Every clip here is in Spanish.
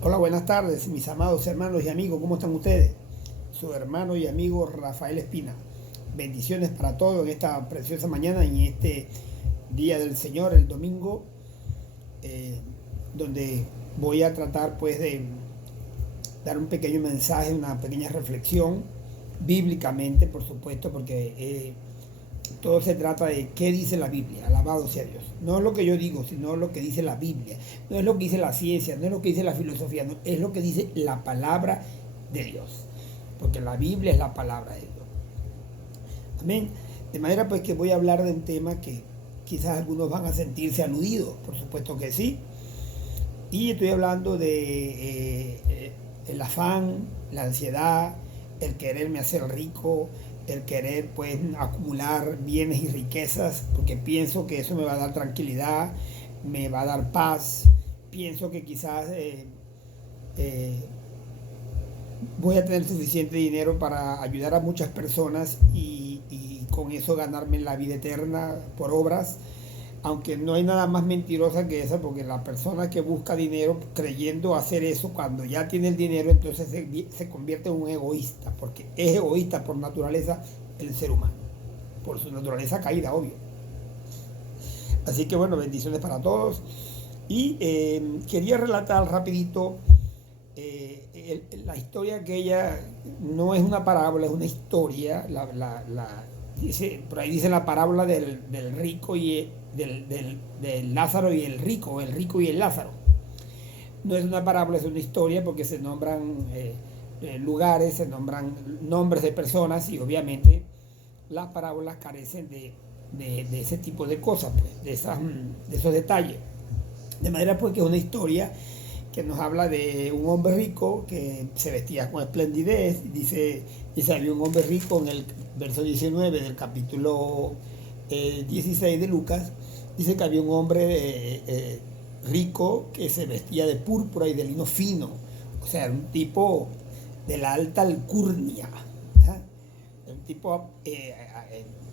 Hola, buenas tardes, mis amados hermanos y amigos, ¿cómo están ustedes? Su hermano y amigo Rafael Espina. Bendiciones para todos en esta preciosa mañana y en este Día del Señor, el domingo, eh, donde voy a tratar pues de dar un pequeño mensaje, una pequeña reflexión, bíblicamente por supuesto, porque todo se trata de qué dice la Biblia, alabado sea Dios. No es lo que yo digo, sino lo que dice la Biblia. No es lo que dice la ciencia, no es lo que dice la filosofía, no, es lo que dice la palabra de Dios. Porque la Biblia es la palabra de Dios. Amén. De manera pues que voy a hablar de un tema que quizás algunos van a sentirse aludidos, por supuesto que sí. Y estoy hablando de el afán, la ansiedad, el quererme hacer rico, el querer pues acumular bienes y riquezas, porque pienso que eso me va a dar tranquilidad, me va a dar paz, pienso que quizás eh, voy a tener suficiente dinero para ayudar a muchas personas y con eso ganarme la vida eterna por obras, aunque no hay nada más mentirosa que esa, porque la persona que busca dinero creyendo hacer eso, cuando ya tiene el dinero, entonces se convierte en un egoísta, porque es egoísta por naturaleza el ser humano, por su naturaleza caída, obvio. Así que bueno, bendiciones para todos. Y quería relatar rapidito la historia aquella. No es una parábola, es una historia. Por ahí dice la parábola del rico y del Lázaro y el rico y el Lázaro. No es una parábola, es una historia porque se nombran lugares, se nombran nombres de personas y obviamente las parábolas carecen de ese tipo de cosas, pues, de esos detalles. De manera pues que es una historia que nos habla de un hombre rico que se vestía con esplendidez. Dice había un hombre rico en el verso 19 del capítulo 16 de Lucas. Dice que había un hombre rico que se vestía de púrpura y de lino fino. O sea, era un tipo de la alta alcurnia. Era un tipo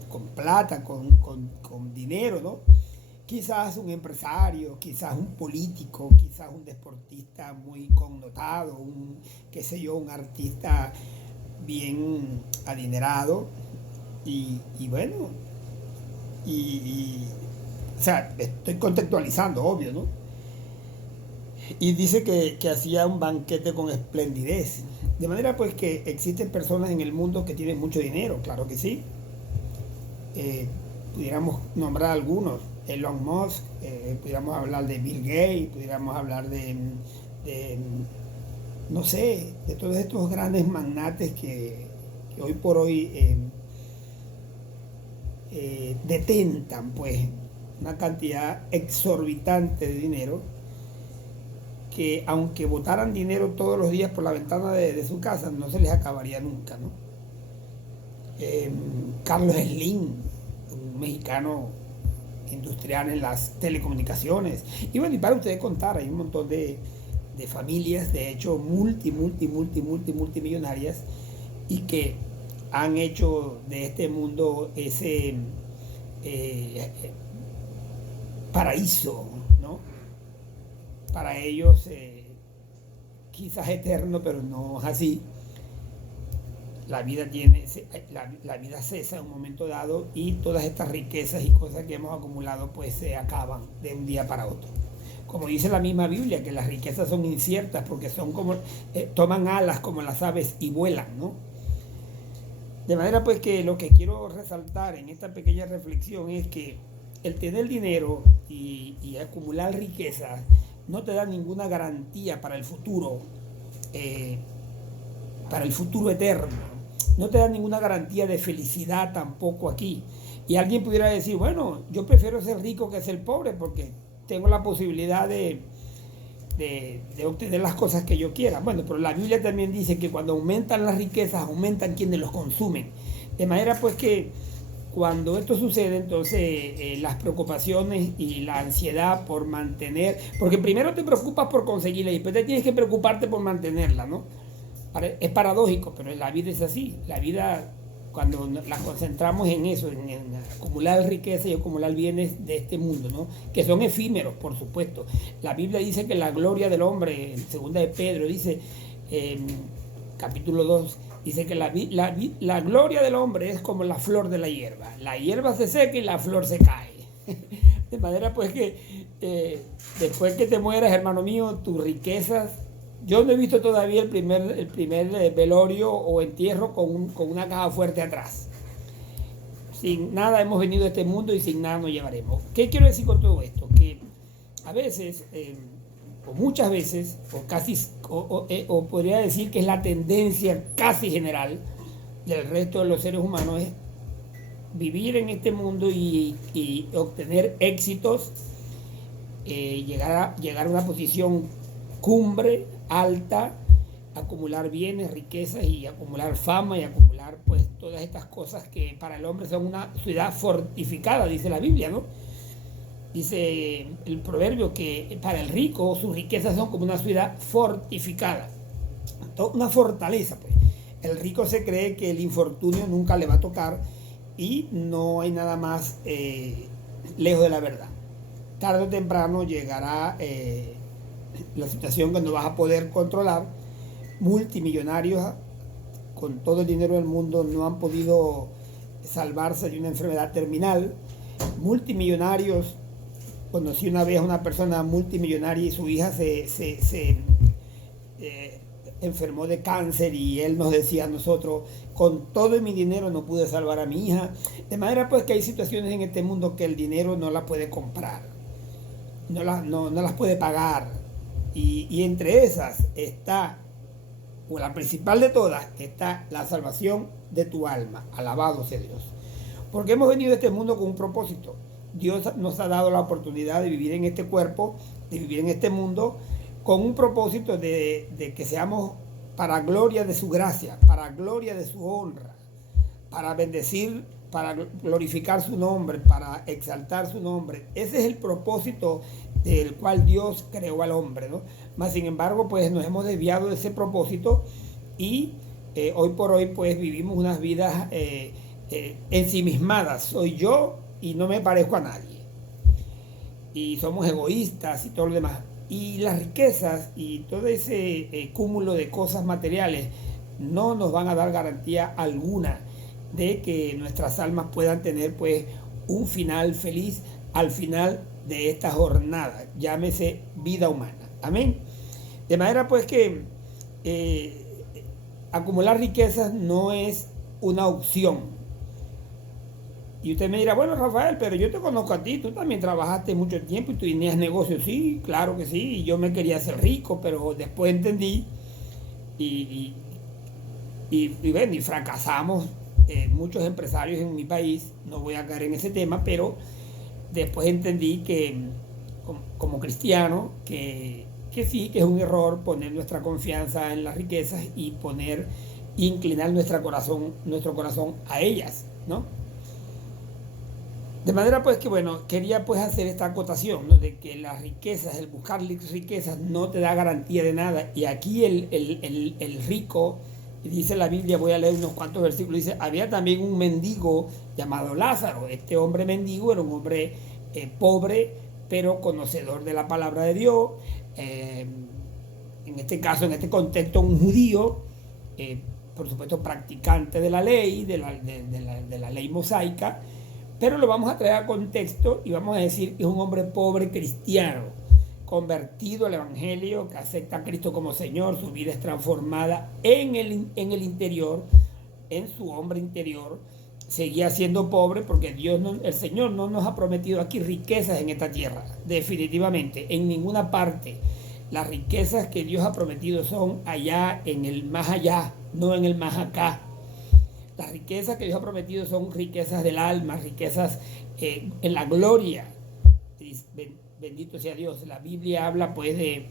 con plata, con dinero, ¿no? Quizás un empresario, quizás un político, quizás un deportista muy connotado, qué sé yo, un artista bien adinerado. Y bueno, y, o sea, estoy contextualizando, obvio, ¿no? Y dice que hacía un banquete con esplendidez. De manera pues que existen personas en el mundo que tienen mucho dinero, claro que sí. eh, Pudiéramos nombrar algunos, Elon Musk, pudiéramos hablar de Bill Gates, pudiéramos hablar de, no sé, de todos estos grandes magnates que hoy por hoy detentan pues una cantidad exorbitante de dinero, que aunque botaran dinero todos los días por la ventana de su casa, no se les acabaría nunca, ¿no? Carlos Slim, un mexicano industrial en las telecomunicaciones. Y bueno, y para ustedes contar, hay un montón de familias, de hecho, multimillonarias, y que han hecho de este mundo ese eh, paraíso, ¿no? Para ellos, quizás eterno, pero no es así. La vida la vida cesa en un momento dado y todas estas riquezas y cosas que hemos acumulado pues se acaban de un día para otro. Como dice la misma Biblia, que las riquezas son inciertas porque son como toman alas como las aves y vuelan, ¿no? De manera pues que lo que quiero resaltar en esta pequeña reflexión es que el tener dinero y acumular riquezas no te da ninguna garantía eh, para el futuro eterno. No te da ninguna garantía de felicidad tampoco aquí. Y alguien pudiera decir, bueno, yo prefiero ser rico que ser pobre porque tengo la posibilidad de obtener las cosas que yo quiera. Bueno, pero la Biblia también dice que cuando aumentan las riquezas, aumentan quienes los consumen. De manera pues que cuando esto sucede, entonces las preocupaciones y la ansiedad por mantener, porque primero te preocupas por conseguirla y después te tienes que preocuparte por mantenerla, ¿no? Es paradójico, pero la vida es así. La vida cuando las concentramos en eso, en acumular riqueza y acumular bienes de este mundo, ¿no? Que son efímeros, por supuesto. La Biblia dice que la gloria del hombre, en segunda de Pedro, dice, capítulo 2, dice que la gloria del hombre es como la flor de la hierba. La hierba se seca y la flor se cae. De manera pues que después que te mueras, hermano mío, tus riquezas... Yo no he visto todavía el primer velorio o entierro con una caja fuerte atrás. Sin nada hemos venido a este mundo y sin nada nos llevaremos. ¿Qué quiero decir con todo esto? Que a veces, o muchas veces, o podría decir que es la tendencia casi general del resto de los seres humanos, es vivir en este mundo y obtener éxitos, llegar a una posición cumbre, alta, acumular bienes, riquezas y acumular fama y acumular pues todas estas cosas que para el hombre son una ciudad fortificada, dice la Biblia, ¿no? Dice el proverbio que para el rico sus riquezas son como una ciudad fortificada, una fortaleza, pues. El rico se cree que el infortunio nunca le va a tocar y no hay nada más lejos de la verdad. Tarde o temprano llegará la situación que no vas a poder controlar. Multimillonarios con todo el dinero del mundo no han podido salvarse de una enfermedad terminal. Multimillonarios, conocí una vez a una persona multimillonaria y su hija se enfermó de cáncer y él nos decía a nosotros, con todo mi dinero no pude salvar a mi hija. De manera pues que hay situaciones en este mundo que el dinero no la puede comprar, no las puede pagar. Y entre esas está, o la principal de todas, está la salvación de tu alma. Alabado sea Dios. Porque hemos venido a este mundo con un propósito. Dios nos ha dado la oportunidad de vivir en este cuerpo, de vivir en este mundo, con un propósito de que seamos para gloria de su gracia, para gloria de su honra, para bendecir, para glorificar su nombre, para exaltar su nombre. Ese es el propósito del cual Dios creó al hombre, ¿no? Mas sin embargo, pues nos hemos desviado de ese propósito y hoy por hoy pues vivimos unas vidas ensimismadas. Soy yo y no me parezco a nadie. Y somos egoístas y todo lo demás. Y las riquezas y todo ese cúmulo de cosas materiales no nos van a dar garantía alguna de que nuestras almas puedan tener pues un final feliz al final de esta jornada, llámese vida humana. Amén. De manera pues que acumular riquezas no es una opción. Y usted me dirá, bueno, Rafael, pero yo te conozco a ti, tú también trabajaste mucho tiempo y tú tenías negocios. Sí, claro que sí, y yo me quería hacer rico, pero después entendí y fracasamos muchos empresarios en mi país. No voy a caer en ese tema, pero después entendí que como cristiano que sí, que es un error poner nuestra confianza en las riquezas y inclinar nuestro corazón a ellas, ¿no? De manera pues que bueno, quería pues hacer esta acotación, ¿no? De que las riquezas, el buscar riquezas no te da garantía de nada. Y aquí el rico, dice la Biblia, voy a leer unos cuantos versículos, dice, había también un mendigo llamado Lázaro. Este hombre mendigo era un hombre pobre, pero conocedor de la palabra de Dios. En este caso, en este contexto, un judío, por supuesto practicante de la ley, de la ley mosaica, pero lo vamos a traer a contexto y vamos a decir que es un hombre pobre cristiano, convertido al Evangelio, que acepta a Cristo como Señor. Su vida es transformada en el interior, en su hombre interior. Seguía siendo pobre porque el Señor no nos ha prometido aquí riquezas en esta tierra, definitivamente, en ninguna parte. Las riquezas que Dios ha prometido son allá, en el más allá, no en el más acá. Las riquezas que Dios ha prometido son riquezas del alma, riquezas en la gloria. Bendito sea Dios. La Biblia habla pues de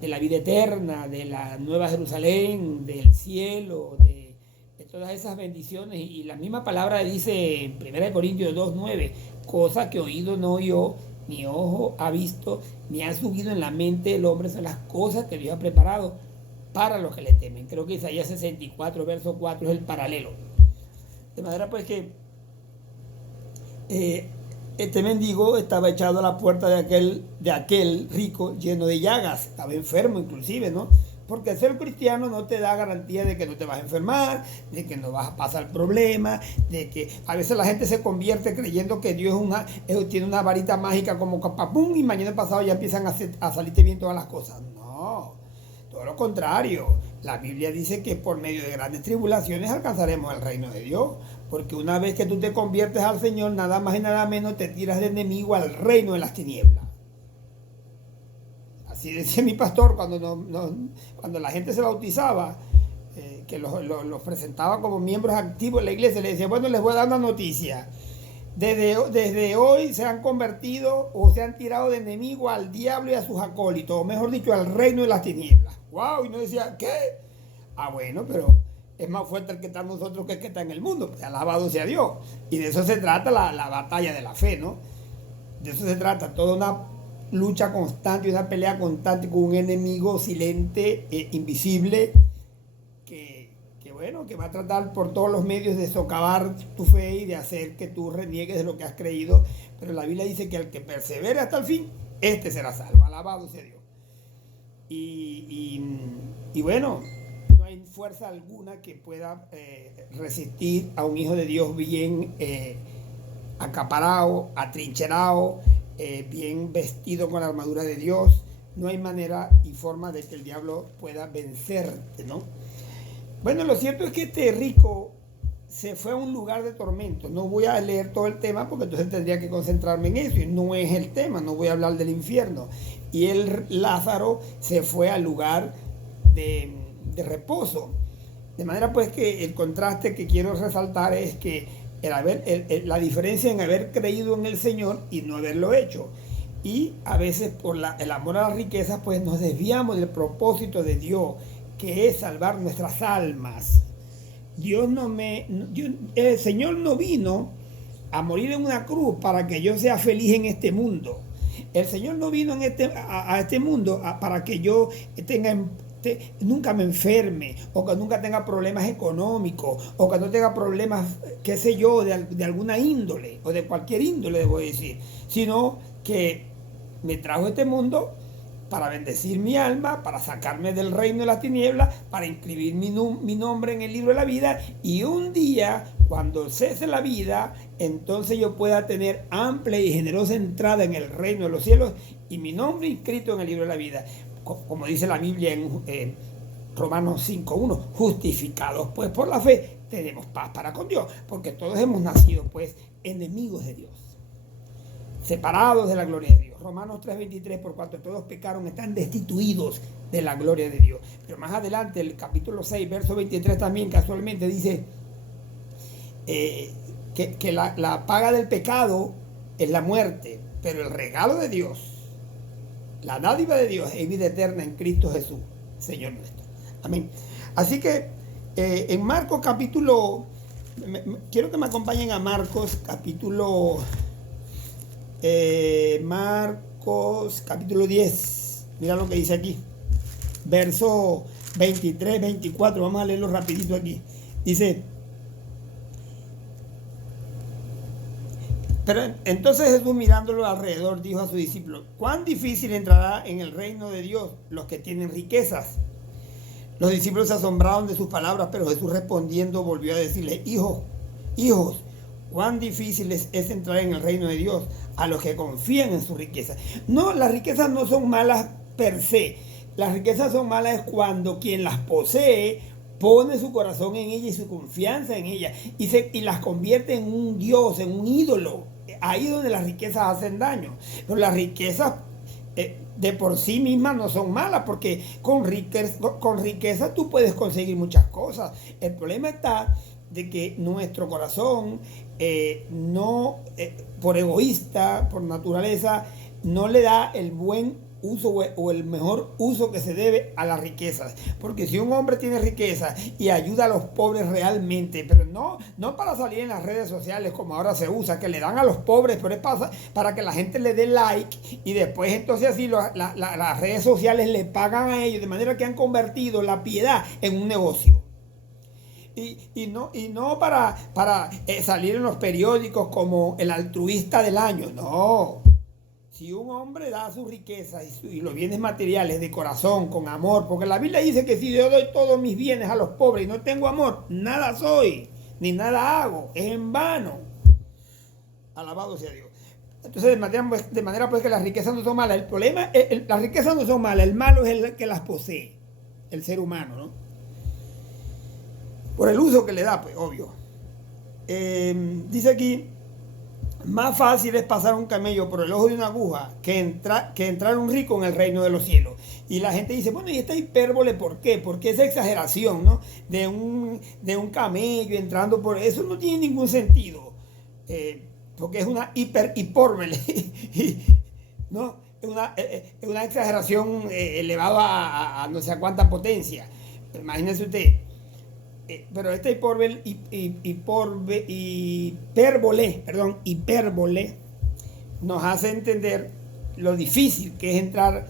la vida eterna, de la nueva Jerusalén, del cielo, de todas esas bendiciones. Y la misma palabra dice en 1 Corintios 2:9, cosa que oído no oyó, ni ojo ha visto, ni ha subido en la mente del hombre, son las cosas que Dios ha preparado para los que le temen. Creo que Isaías 64, verso 4 es el paralelo. De manera pues que este mendigo estaba echado a la puerta de aquel rico lleno de llagas, estaba enfermo inclusive, ¿no? Porque ser cristiano no te da garantía de que no te vas a enfermar, de que no vas a pasar problemas, de que a veces la gente se convierte creyendo que Dios tiene una varita mágica como capapum y mañana pasado ya empiezan a salirte bien todas las cosas. No, todo lo contrario. La Biblia dice que por medio de grandes tribulaciones alcanzaremos el reino de Dios. Porque una vez que tú te conviertes al Señor, nada más y nada menos te tiras de enemigo al reino de las tinieblas. Así decía mi pastor cuando la gente se bautizaba, que los presentaba como miembros activos de la iglesia. Le decía, bueno, les voy a dar una noticia. Desde hoy se han convertido o se han tirado de enemigo al diablo y a sus acólitos, o mejor dicho, al reino de las tinieblas. ¡Wow! Y no decía, ¿qué? Ah, bueno, pero es más fuerte el que está en nosotros que el que está en el mundo. Pues, alabado sea Dios. Y de eso se trata la batalla de la fe, ¿no? De eso se trata, toda una lucha constante y una pelea constante con un enemigo silente, invisible, que va a tratar por todos los medios de socavar tu fe y de hacer que tú reniegues de lo que has creído. Pero la Biblia dice que el que persevere hasta el fin, este será salvo. Alabado sea Dios. Y bueno, no hay fuerza alguna que pueda resistir a un hijo de Dios bien acaparado, atrincherado, bien vestido con la armadura de Dios. No hay manera y forma de que el diablo pueda vencerte, ¿no? Bueno, lo cierto es que este rico se fue a un lugar de tormento. No voy a leer todo el tema porque entonces tendría que concentrarme en eso y no es el tema, no voy a hablar del infierno. Y Lázaro se fue al lugar de reposo. De manera pues que el contraste que quiero resaltar es que la diferencia en haber creído en el Señor y no haberlo hecho. Y a veces por el amor a las riquezas pues nos desviamos del propósito de Dios, que es salvar nuestras almas. El Señor no vino a morir en una cruz para que yo sea feliz en este mundo. El Señor no vino a este mundo para que yo nunca me enferme, o que nunca tenga problemas económicos, o que no tenga problemas, qué sé yo, de alguna índole, o de cualquier índole, debo decir, sino que me trajo a este mundo para bendecir mi alma, para sacarme del reino de las tinieblas, para inscribir mi nombre en el libro de la vida, y un día, cuando cese la vida, entonces yo pueda tener amplia y generosa entrada en el reino de los cielos y mi nombre inscrito en el libro de la vida. Como dice la Biblia en Romanos 5:1, justificados pues por la fe, tenemos paz para con Dios, porque todos hemos nacido pues enemigos de Dios, separados de la gloria de Dios. Romanos 3:23, por cuanto todos pecaron, están destituidos de la gloria de Dios. Pero más adelante, el capítulo 6, verso 23 también casualmente dice que la paga del pecado es la muerte, pero el regalo de Dios, la dádiva de Dios, es vida eterna en Cristo Jesús, Señor nuestro. Amén. Así que en Marcos capítulo, quiero que me acompañen a Marcos capítulo... Marcos capítulo 10, mira lo que dice aquí, verso 23, 24, vamos a leerlo rapidito aquí. Dice, pero entonces Jesús, mirándolo alrededor, dijo a sus discípulos, ¿cuán difícil entrará en el reino de Dios los que tienen riquezas? Los discípulos se asombraron de sus palabras, pero Jesús respondiendo volvió a decirle, hijos, cuán difícil es entrar en el reino de Dios a los que confían en su riqueza. No, las riquezas no son malas per se. Las riquezas son malas cuando quien las posee pone su corazón en ella y su confianza en ella y las convierte en un Dios, en un ídolo. Ahí es donde las riquezas hacen daño. Pero las riquezas de por sí mismas no son malas, porque con riqueza tú puedes conseguir muchas cosas. El problema está de que nuestro corazón por egoísta, por naturaleza, no le da el buen uso o el mejor uso que se debe a las riquezas. Porque si un hombre tiene riqueza y ayuda a los pobres realmente, pero no para salir en las redes sociales como ahora se usa, que le dan a los pobres, pero es para que la gente le dé like y después entonces así las redes sociales le pagan a ellos, de manera que han convertido la piedad en un negocio. y no para salir en los periódicos como el altruista del año, no. Si un hombre da su riqueza y los bienes materiales de corazón, con amor, porque la Biblia dice que si yo doy todos mis bienes a los pobres y no tengo amor, nada soy, ni nada hago, es en vano. Alabado sea Dios. Entonces, de manera pues que las riquezas no son malas. El problema, las riquezas no son malas, el malo es el que las posee, el ser humano, ¿no? Por el uso que le da, pues, obvio. Dice aquí, más fácil es pasar un camello por el ojo de una aguja que entrar un rico en el reino de los cielos. Y la gente dice, bueno, ¿y esta hipérbole por qué? Porque esa exageración, ¿no? De un camello entrando por... Eso no tiene ningún sentido. Porque es una hipérbole, ¿no? Es una exageración elevada a no sé a cuánta potencia. Imagínense usted. Pero esta hipérbole nos hace entender lo difícil que es entrar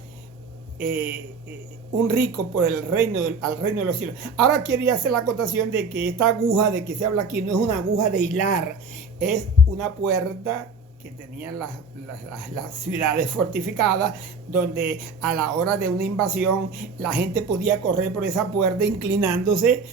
un rico por al reino de los cielos. Ahora quiero hacer la acotación de que esta aguja de que se habla aquí no es una aguja de hilar, es una puerta que tenían las ciudades fortificadas, donde a la hora de una invasión la gente podía correr por esa puerta inclinándose,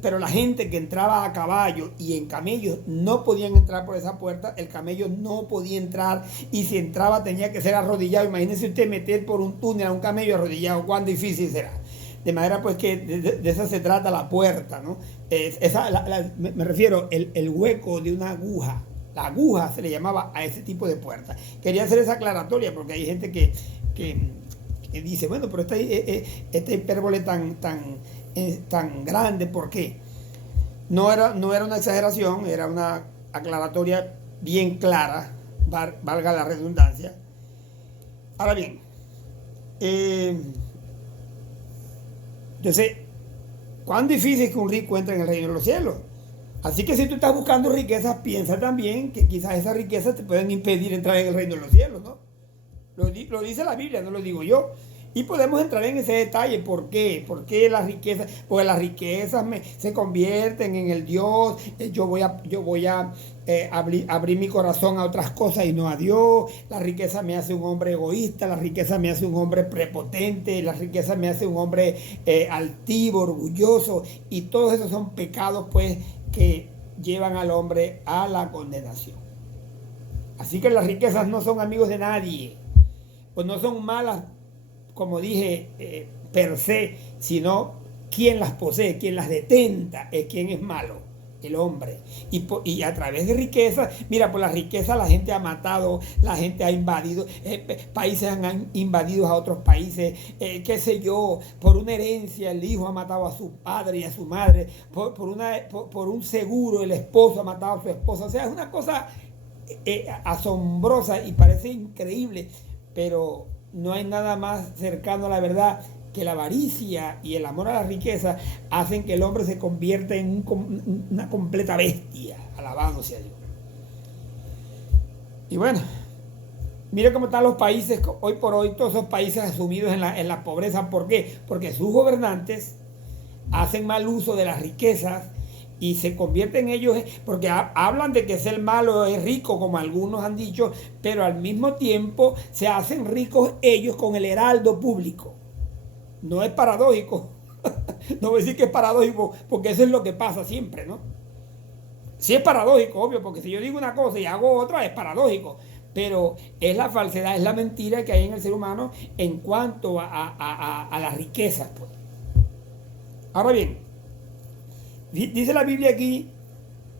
pero la gente que entraba a caballo y en camellos no podían entrar por esa puerta, el camello no podía entrar, y si entraba tenía que ser arrodillado. Imagínense usted meter por un túnel a un camello arrodillado, cuán difícil será. De manera pues que de eso se trata la puerta, ¿no? Me refiero el hueco de una aguja. La aguja se le llamaba a ese tipo de puerta. Quería hacer esa aclaratoria porque hay gente que dice, bueno, pero esta hipérbole tan grande, ¿por qué? No era una exageración, era una aclaratoria bien clara, valga la redundancia. Ahora bien, entonces, ¿cuán difícil es que un rico entre en el reino de los cielos? Así que si tú estás buscando riquezas, piensa también que quizás esas riquezas te pueden impedir entrar en el reino de los cielos, ¿no? Lo dice la Biblia, no lo digo yo. Y podemos entrar en ese detalle. ¿Por qué? ¿Por qué las riquezas? Porque las riquezas se convierten en el Dios. Yo voy a abrir mi corazón a otras cosas y no a Dios. La riqueza me hace un hombre egoísta. La riqueza me hace un hombre prepotente. La riqueza me hace un hombre altivo, orgulloso. Y todos esos son pecados, pues, que llevan al hombre a la condenación. Así que las riquezas no son amigos de nadie. Pues no son malas, como dije, per se, sino quien las posee, quien las detenta, es quien es malo, el hombre. Y a través de riquezas, mira, por la riqueza la gente ha matado, la gente ha invadido, países han invadido a otros países, qué sé yo, por una herencia el hijo ha matado a su padre y a su madre, por un seguro el esposo ha matado a su esposa. O sea, es una cosa asombrosa y parece increíble, pero no hay nada más cercano a la verdad que la avaricia y el amor a la riqueza hacen que el hombre se convierta en una completa bestia, alabado sea Dios. Y bueno, mire cómo están los países hoy por hoy, todos esos países sumidos en la pobreza. ¿Por qué? Porque sus gobernantes hacen mal uso de las riquezas y se convierten ellos, porque hablan de que ser malo es rico, como algunos han dicho, pero al mismo tiempo se hacen ricos ellos con el heraldo público. No es paradójico. No voy a decir que es paradójico, porque eso es lo que pasa siempre, ¿no? Sí es paradójico, obvio, porque si yo digo una cosa y hago otra, es paradójico. Pero es la falsedad, es la mentira que hay en el ser humano en cuanto a las riquezas, pues. Ahora bien, dice la Biblia aquí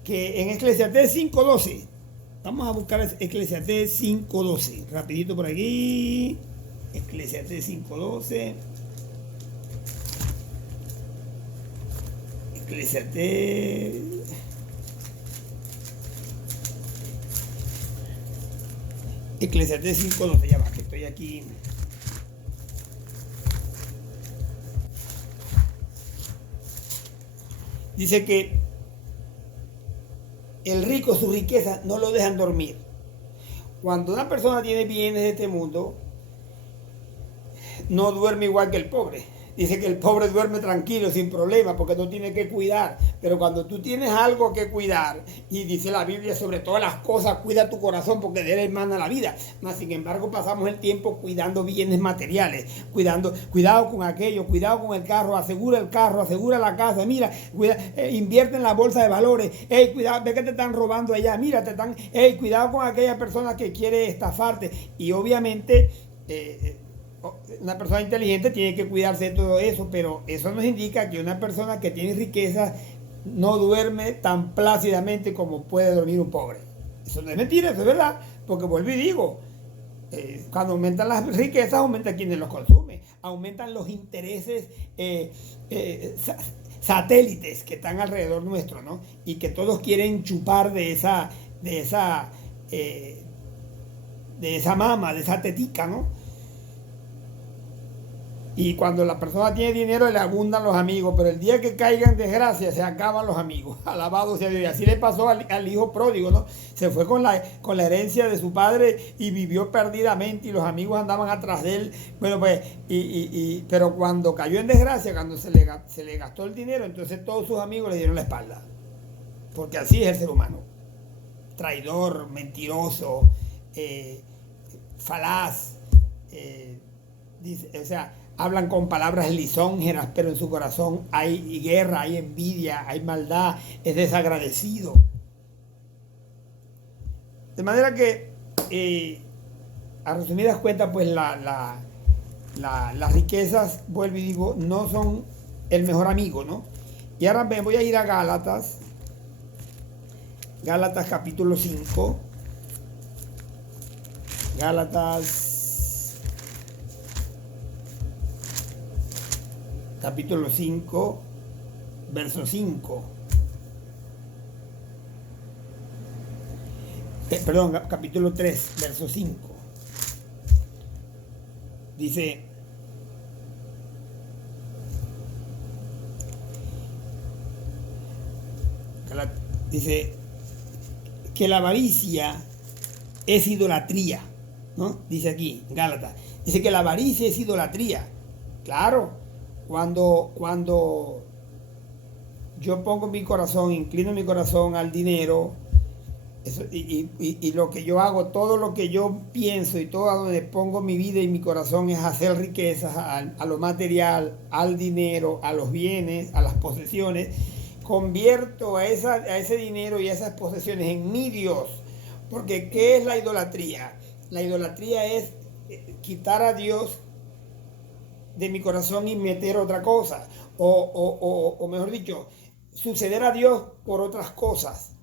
que en Eclesiastés 5:12, vamos a buscar Eclesiastés 5:12, rapidito por aquí, Eclesiastés 5:12, Eclesiastés 5:12, ya va, que estoy aquí. Dice que el rico, su riqueza, no lo dejan dormir. Cuando una persona tiene bienes de este mundo, no duerme igual que el pobre. Dice que el pobre duerme tranquilo, sin problema, porque no tiene que cuidar. Pero cuando tú tienes algo que cuidar, y dice la Biblia, sobre todas las cosas, cuida tu corazón, porque de él emana la vida. Mas, sin embargo, pasamos el tiempo cuidando bienes materiales, cuidado con aquello, cuidado con el carro, asegura la casa, mira, invierte en la bolsa de valores, hey, cuidado, ve que te están robando allá, mira, cuidado con aquella persona que quiere estafarte. Y obviamente una persona inteligente tiene que cuidarse de todo eso, pero eso nos indica que una persona que tiene riqueza no duerme tan plácidamente como puede dormir un pobre. Eso no es mentira, eso es verdad, porque vuelvo y digo, cuando aumentan las riquezas, aumentan quienes los consumen, aumentan los intereses satélites que están alrededor nuestro, ¿no? Y que todos quieren chupar de esa mama, de esa tetica, ¿no? Y cuando la persona tiene dinero le abundan los amigos, pero el día que caiga en desgracia se acaban los amigos. Alabado sea Dios. Y así le pasó al hijo pródigo, ¿no? Se fue con la herencia de su padre y vivió perdidamente y los amigos andaban atrás de él. Bueno, pues, pero cuando cayó en desgracia, cuando se le gastó el dinero, entonces todos sus amigos le dieron la espalda. Porque así es el ser humano. Traidor, mentiroso, falaz, o sea, hablan con palabras lisonjeras, pero en su corazón hay guerra, hay envidia, hay maldad, es desagradecido. De manera que, a resumidas cuentas, pues las riquezas, vuelvo y digo, no son el mejor amigo, ¿no? Y ahora me voy a ir a Gálatas capítulo 5. Gálatas capítulo 5, verso 5. Capítulo 3, verso 5. Dice: que la avaricia es idolatría, ¿no? Dice aquí, Gálatas. Dice que la avaricia es idolatría. Claro. Cuando yo pongo mi corazón, inclino mi corazón al dinero, eso, y lo que yo hago, todo lo que yo pienso y todo a donde pongo mi vida y mi corazón es hacer riquezas, a lo material, al dinero, a los bienes, a las posesiones, convierto a ese dinero y a esas posesiones en mi Dios. Porque ¿qué es la idolatría? La idolatría es quitar a Dios de mi corazón y meter otra cosa, o mejor dicho, suceder a Dios por otras cosas.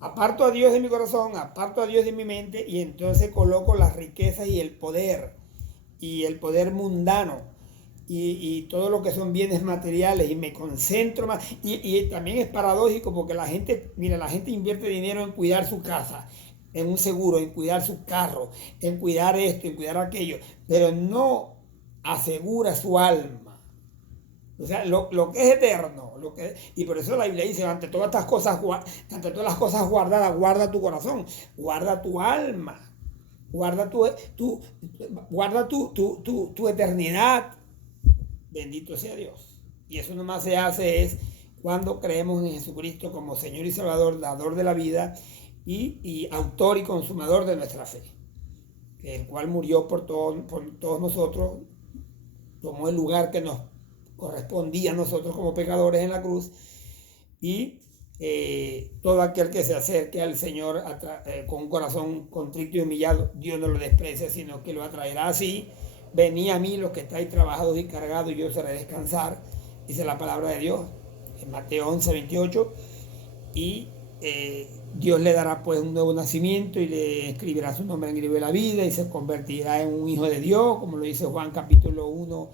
Aparto a Dios de mi corazón, aparto a Dios de mi mente, y entonces coloco las riquezas y el poder mundano, y todo lo que son bienes materiales, y me concentro más, y también es paradójico porque la gente invierte dinero en cuidar su casa, en un seguro, en cuidar su carro, en cuidar esto, en cuidar aquello, pero no asegura su alma. O sea, lo que es eterno, y por eso la Biblia dice, ante todas las cosas guardadas, guarda tu corazón, guarda tu alma, guarda tu eternidad. Bendito sea Dios. Y eso nomás se hace es cuando creemos en Jesucristo como Señor y Salvador, dador de la vida y autor y consumador de nuestra fe, el cual murió por todos nosotros, tomó el lugar que nos correspondía a nosotros como pecadores en la cruz, y todo aquel que se acerque al Señor con un corazón contrito y humillado, Dios no lo desprecia, sino que lo atraerá así. Venid a mí los que estáis trabajados y cargados, y yo os haré descansar, dice la palabra de Dios en Mateo 11, 28, y Dios le dará pues un nuevo nacimiento y le escribirá su nombre en el libro de la vida y se convertirá en un hijo de Dios, como lo dice Juan capítulo 1,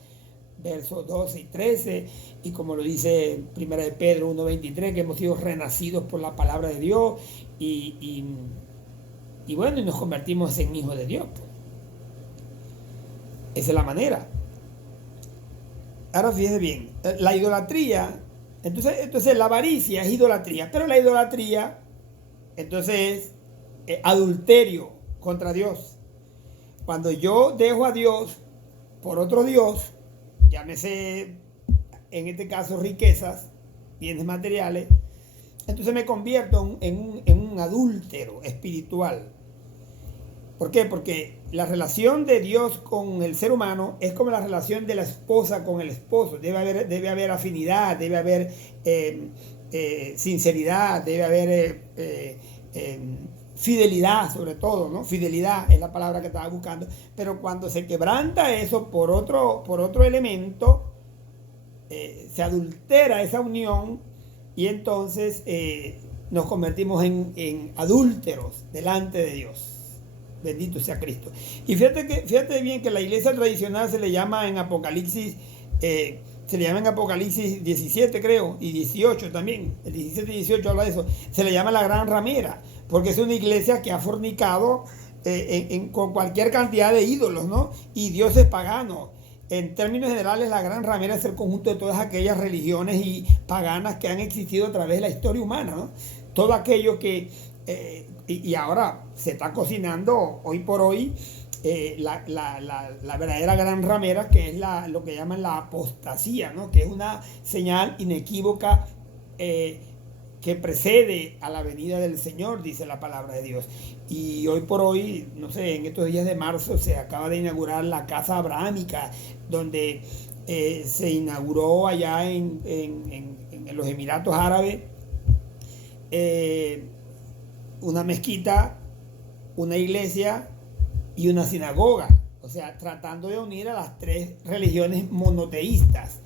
versos 12 y 13, y como lo dice 1 de Pedro 1, 23, que hemos sido renacidos por la palabra de Dios, y bueno, y nos convertimos en hijos de Dios. Esa es la manera. Ahora fíjense bien, la idolatría, entonces la avaricia es idolatría, pero la idolatría entonces es adulterio contra Dios. Cuando yo dejo a Dios por otro Dios, llámese en este caso riquezas, bienes materiales, entonces me convierto en un adúltero espiritual. ¿Por qué? Porque la relación de Dios con el ser humano es como la relación de la esposa con el esposo. Debe haber afinidad, debe haber sinceridad, debe haber fidelidad sobre todo, ¿no? Fidelidad es la palabra que estaba buscando. Pero cuando se quebranta eso por otro elemento, se adultera esa unión y entonces nos convertimos en adúlteros delante de Dios. Bendito sea Cristo. Y fíjate bien que la iglesia tradicional se le llama en Apocalipsis, se le llama en Apocalipsis 17 creo, y 18 también, el 17 y 18 habla de eso, se le llama la gran ramera, porque es una iglesia que ha fornicado con cualquier cantidad de ídolos, ¿no? Y dioses paganos. En términos generales, la gran ramera es el conjunto de todas aquellas religiones y paganas que han existido a través de la historia humana, ¿no? Todo aquello que... y ahora se está cocinando hoy por hoy la verdadera gran ramera, que es lo que llaman la apostasía, ¿no? Que es una señal inequívoca que precede a la venida del Señor, dice la palabra de Dios. Y hoy por hoy, no sé, en estos días de marzo se acaba de inaugurar la Casa Abrahámica, donde se inauguró allá en los Emiratos Árabes una mezquita, una iglesia y una sinagoga, o sea, tratando de unir a las tres religiones monoteístas.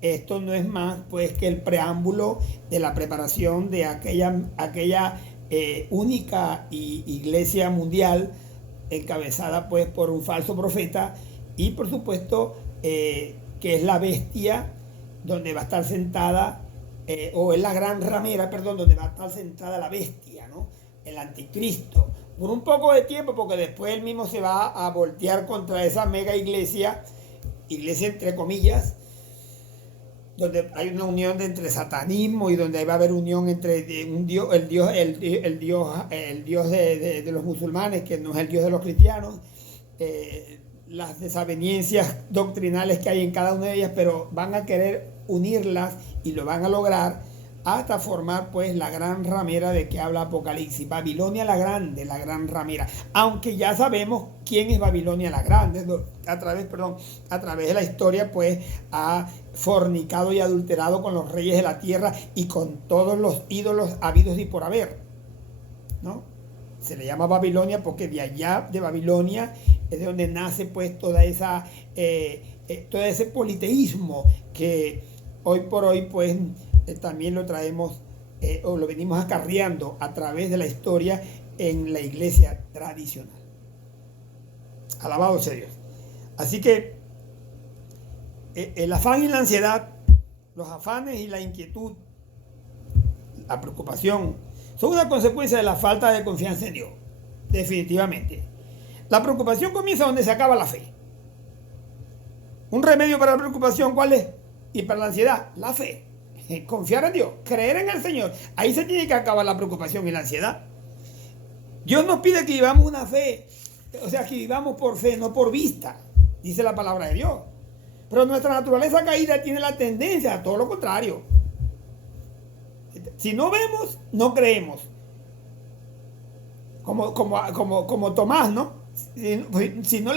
Esto no es más pues que el preámbulo de la preparación de aquella única iglesia mundial encabezada pues por un falso profeta y por supuesto que es la bestia donde va a estar sentada o es la gran ramera, perdón, donde va a estar sentada la bestia, ¿no? El anticristo, por un poco de tiempo, porque después él mismo se va a voltear contra esa mega iglesia entre comillas, donde hay una unión entre satanismo y donde va a haber unión entre el dios de los musulmanes, que no es el dios de los cristianos, las desavenencias doctrinales que hay en cada una de ellas, pero van a querer unirlas y lo van a lograr hasta formar pues la gran ramera de que habla Apocalipsis, Babilonia la Grande, la gran ramera, aunque ya sabemos quién es Babilonia la Grande, a través de la historia pues ha fornicado y adulterado con los reyes de la tierra y con todos los ídolos habidos y por haber, ¿no? Se le llama Babilonia porque de allá de Babilonia es de donde nace pues todo ese politeísmo que hoy por hoy pues también lo traemos o lo venimos acarreando a través de la historia en la iglesia tradicional. Alabado sea Dios. Así que el afán y la ansiedad, los afanes y la inquietud, la preocupación, son una consecuencia de la falta de confianza en Dios, definitivamente. La preocupación comienza donde se acaba la fe. Un remedio para la preocupación, ¿cuál es? Y para la ansiedad, la fe. Confiar en Dios, creer en el Señor. Ahí se tiene que acabar la preocupación y la ansiedad. Dios nos pide que vivamos una fe, o sea, que vivamos por fe, no por vista, dice la palabra de Dios. Pero nuestra naturaleza caída tiene la tendencia a todo lo contrario. Si no vemos, no creemos. Como Tomás, ¿no? Si no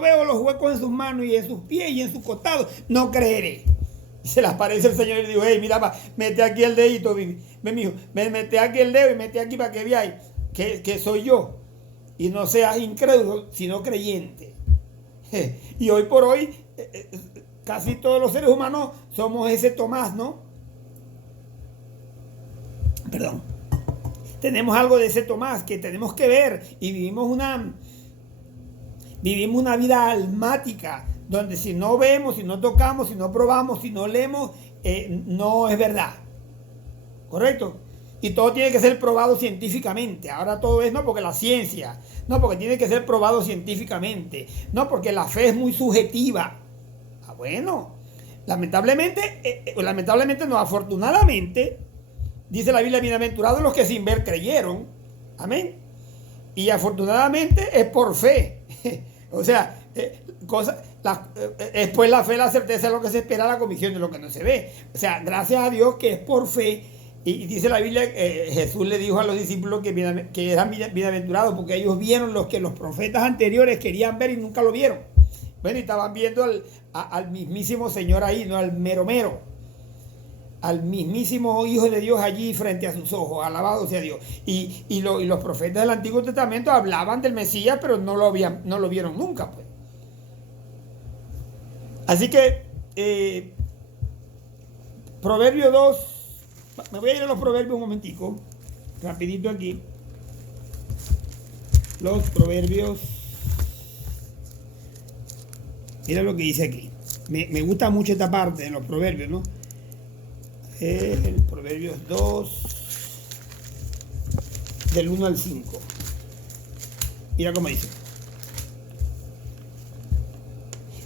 veo los huecos en sus manos y en sus pies y en sus costados, no creeré. Y se le aparece el Señor y le dijo, hey, mira, mete aquí el dedito, mete aquí el dedo y mete aquí para que veáis que soy yo. Y no seas incrédulo, sino creyente. Y hoy por hoy, casi todos los seres humanos somos ese Tomás, ¿no? Perdón. Tenemos algo de ese Tomás que tenemos que ver y vivimos una vida almática, donde si no vemos, si no tocamos, si no probamos, si no leemos, no es verdad. ¿Correcto? Y todo tiene que ser probado científicamente. Ahora todo es, no porque la ciencia, no porque tiene que ser probado científicamente, no porque la fe es muy subjetiva. Bueno, lamentablemente no, afortunadamente, dice la Biblia, bienaventurados los que sin ver creyeron. Amén. Y afortunadamente es por fe. O sea, Después la fe, la certeza es lo que se espera, la convicción de lo que no se ve. O sea, gracias a Dios que es por fe. Y dice la Biblia, Jesús le dijo a los discípulos que eran bienaventurados porque ellos vieron los que los profetas anteriores querían ver y nunca lo vieron. Bueno, y estaban viendo al mismísimo Señor ahí, no al mero mero, al mismísimo Hijo de Dios allí frente a sus ojos, alabado sea Dios. Y los profetas del Antiguo Testamento hablaban del Mesías, pero no lo vieron nunca, pues. Así que, Proverbio 2, me voy a ir a los proverbios un momentico, rapidito aquí. Los proverbios, mira lo que dice aquí. Me gusta mucho esta parte de los proverbios, ¿no? El Proverbios 2, del 1 al 5. Mira cómo dice.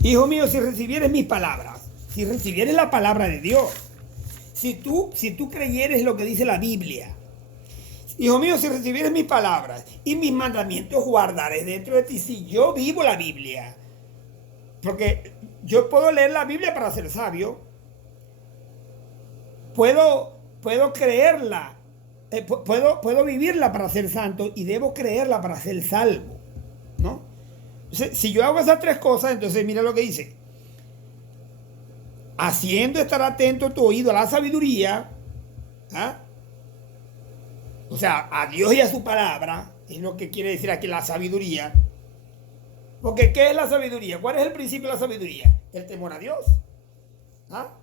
Hijo mío, si recibieres mis palabras, si recibieres la palabra de Dios, si tú creyeres lo que dice la Biblia, hijo mío, si recibieres mis palabras y mis mandamientos guardares dentro de ti, si yo vivo la Biblia, porque yo puedo leer la Biblia para ser sabio, puedo creerla, puedo vivirla para ser santo y debo creerla para ser salvo, ¿no? Entonces, si yo hago esas tres cosas, entonces mira lo que dice. Haciendo estar atento tu oído a la sabiduría, ¿ah? O sea, a Dios y a su palabra, es lo que quiere decir aquí la sabiduría. Porque ¿qué es la sabiduría? ¿Cuál es el principio de la sabiduría? El temor a Dios. ¿Ah?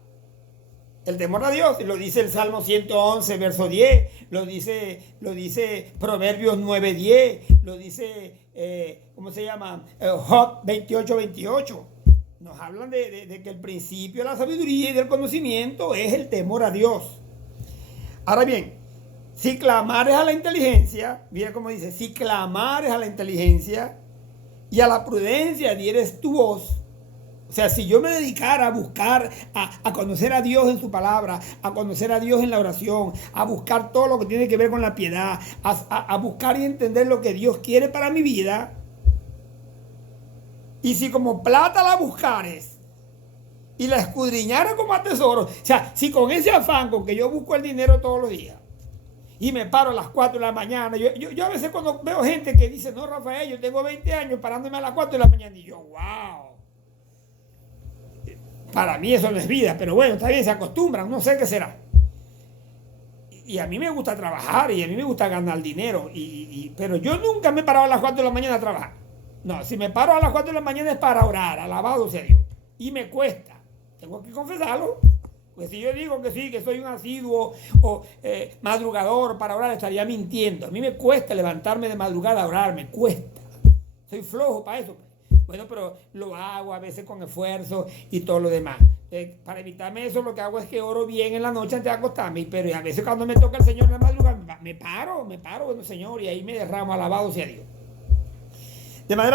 El temor a Dios, lo dice el Salmo 111, verso 10, lo dice Proverbios 9:10, lo dice, ¿cómo se llama? Job 28:28. Nos hablan de que el principio de la sabiduría y del conocimiento es el temor a Dios. Ahora bien, si clamares a la inteligencia, mira cómo dice, si clamares a la inteligencia y a la prudencia dieres tu voz. O sea, si yo me dedicara a buscar, a conocer a Dios en su palabra, a conocer a Dios en la oración, a buscar todo lo que tiene que ver con la piedad, a buscar y entender lo que Dios quiere para mi vida, y si como plata la buscares y la escudriñares como a tesoro, o sea, si con ese afán con que yo busco el dinero todos los días y me paro a las 4 de la mañana, yo a veces cuando veo gente que dice, no, Rafael, yo tengo 20 años parándome a las 4 de la mañana, y yo, wow. Para mí eso no es vida, pero bueno, está bien, se acostumbran, no sé qué será. Y a mí me gusta trabajar y a mí me gusta ganar dinero, pero yo nunca me he parado a las 4 de la mañana a trabajar. No, si me paro a las 4 de la mañana es para orar, alabado sea Dios. Y me cuesta, tengo que confesarlo. Pues si yo digo que sí, que soy un asiduo o madrugador para orar, estaría mintiendo. A mí me cuesta levantarme de madrugada a orar, me cuesta. Soy flojo para eso. Bueno, pero lo hago a veces con esfuerzo y todo lo demás. Para evitarme eso, lo que hago es que oro bien en la noche antes de acostarme. Pero a veces cuando me toca el Señor en la madrugada, me paro, bueno, Señor, y ahí me derramo, alabado sea Dios. De manera